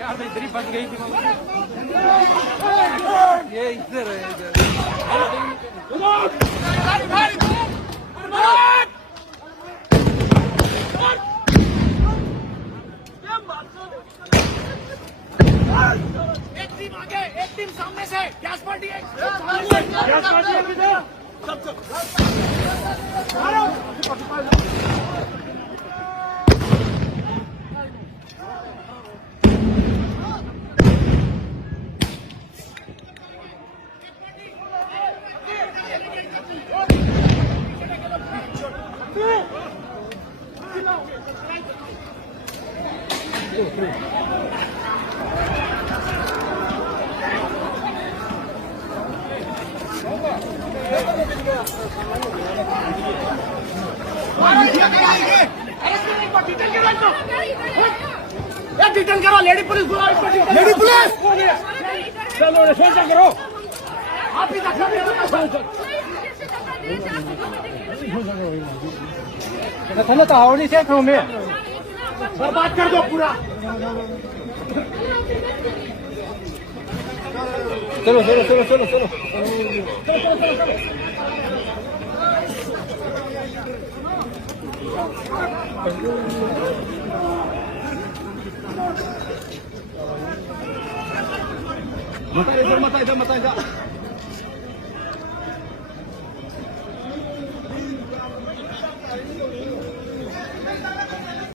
यार इधर ही फंस गई थी ये इधर है इधर एक टीम आगे एक टीम सामने से गैस पार्टी है डिटेन करो लेडी पुलिस बुलाओ लेडी पुलिस चलो सोचा करो आप ही खाना तो आओ नहीं से में बर्बाद कर दो पूरा चलो चलो चलो चलो चलो मत इधर मत इधर